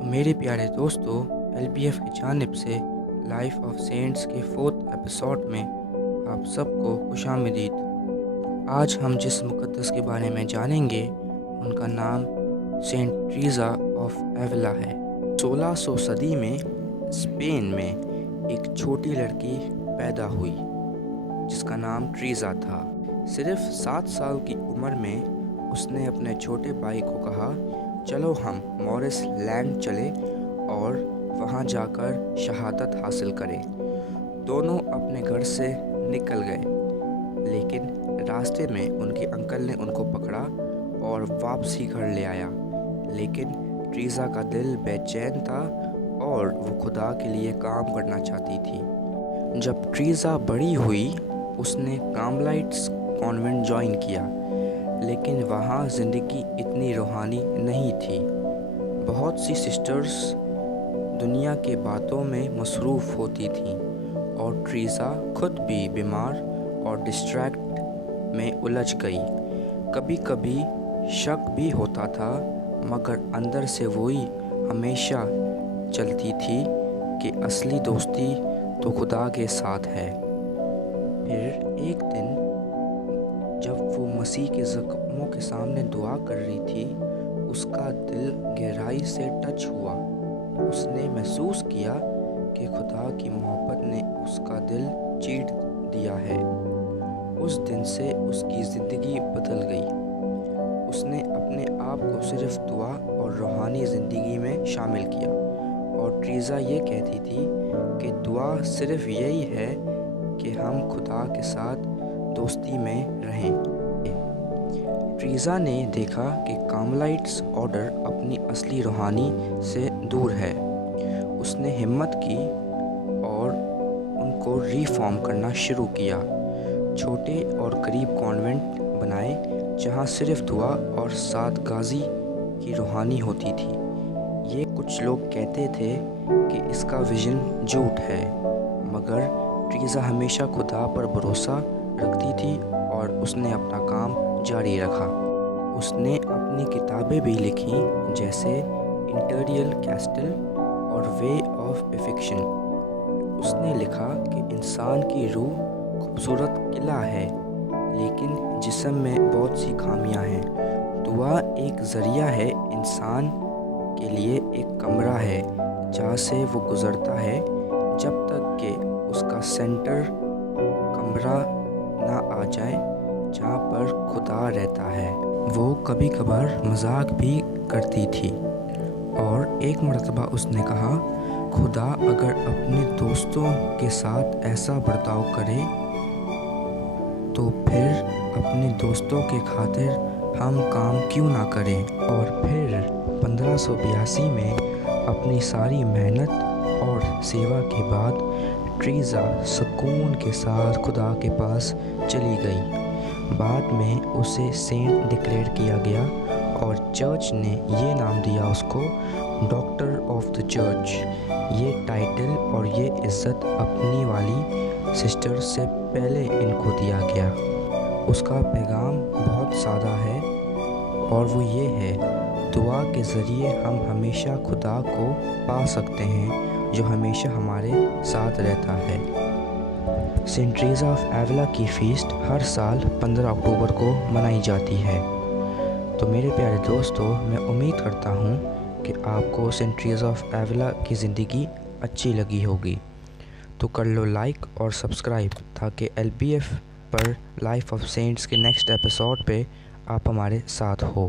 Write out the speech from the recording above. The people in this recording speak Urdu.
تو میرے پیارے دوستو، LBF کی جانب سے لائف آف سینٹس کے 4 ایپیسوڈ میں آپ سب کو خوش آمدید۔ آج ہم جس مقدس کے بارے میں جانیں گے ان کا نام سینٹ ٹریزا آف ایویلا ہے۔ 1600 صدی میں اسپین میں ایک چھوٹی لڑکی پیدا ہوئی جس کا نام ٹریزا تھا۔ صرف 7 سال کی عمر میں اس نے اپنے چھوٹے بھائی کو کہا، چلو ہم مورس لینڈ چلے اور وہاں جا کر شہادت حاصل کریں۔ دونوں اپنے گھر سے نکل گئے، لیکن راستے میں ان کے انکل نے ان کو پکڑا اور واپسی گھر لے آیا۔ لیکن ٹریزا کا دل بے چین تھا اور وہ خدا کے لیے کام کرنا چاہتی تھی۔ جب ٹریزا بڑی ہوئی اس نے کارملائٹس کانوینٹ جوائن کیا، لیکن وہاں زندگی اتنی روحانی نہیں تھی۔ بہت سی سسٹرز دنیا کے باتوں میں مصروف ہوتی تھیں اور ٹریزا خود بھی بیمار اور ڈسٹریکٹ میں الجھ گئی۔ کبھی کبھی شک بھی ہوتا تھا، مگر اندر سے وہی ہمیشہ چلتی تھی کہ اصلی دوستی تو خدا کے ساتھ ہے۔ پھر ایک دن جب وہ مسیح کے زخموں کے سامنے دعا کر رہی تھی، اس کا دل گہرائی سے ٹچ ہوا۔ اس نے محسوس کیا کہ خدا کی محبت نے اس کا دل چیر دیا ہے۔ اس دن سے اس کی زندگی بدل گئی۔ اس نے اپنے آپ کو صرف دعا اور روحانی زندگی میں شامل کیا، اور ٹریزا یہ کہتی تھی کہ دعا صرف یہی ہے کہ ہم خدا کے ساتھ دوستی میں رہیں۔ ٹریزا نے دیکھا کہ کارملائٹس آرڈر اپنی اصلی روحانی سے دور ہے۔ اس نے ہمت کی اور ان کو ری فارم کرنا شروع کیا۔ چھوٹے اور قریب کانوینٹ بنائے جہاں صرف دعا اور سادگی کی روحانی ہوتی تھی۔ یہ کچھ لوگ کہتے تھے کہ اس کا ویژن جھوٹ ہے، مگر ٹریزا ہمیشہ خدا پر بھروسہ رکھتی تھی اور اس نے اپنا کام جاری رکھا۔ اس نے اپنی کتابیں بھی لکھیں، جیسے انٹیریل کیسٹل اور وے آف پرفیکشن۔ اس نے لکھا کہ انسان کی روح خوبصورت قلعہ ہے، لیکن جسم میں بہت سی خامیاں ہیں۔ دعا ایک ذریعہ ہے، انسان کے لیے ایک کمرہ ہے جہاں سے وہ گزرتا ہے جب تک کہ اس کا سینٹر کمرہ نہ آ جائے جہاں پر خدا رہتا ہے۔ وہ کبھی کبھار مذاق بھی کرتی تھی، اور ایک مرتبہ اس نے کہا، خدا اگر اپنے دوستوں کے ساتھ ایسا برتاؤ کرے تو پھر اپنے دوستوں کے خاطر ہم کام کیوں نہ کریں۔ اور پھر 1582 میں اپنی ساری محنت اور سیوا کے بعد ٹریزا سکون کے ساتھ خدا کے پاس چلی گئی۔ بعد میں اسے سینٹ ڈکلیئر کیا گیا اور چرچ نے یہ نام دیا اس کو، ڈاکٹر آف دی چرچ۔ یہ ٹائٹل اور یہ عزت اپنی والی سسٹر سے پہلے ان کو دیا گیا۔ اس کا پیغام بہت سادہ ہے اور وہ یہ ہے، دعا کے ذریعے ہم ہمیشہ خدا کو پا سکتے ہیں جو ہمیشہ ہمارے ساتھ رہتا ہے۔ سینٹ ٹریزا آف ایویلا کی فیسٹ ہر سال 15 اکتوبر کو منائی جاتی ہے۔ تو میرے پیارے دوستو، میں امید کرتا ہوں کہ آپ کو سینٹ ٹریزا آف ایویلا کی زندگی اچھی لگی ہوگی۔ تو کر لو لائک اور سبسکرائب تاکہ LBF پر لائف آف سینٹس کے نیکسٹ ایپیسوڈ پہ آپ ہمارے ساتھ ہو۔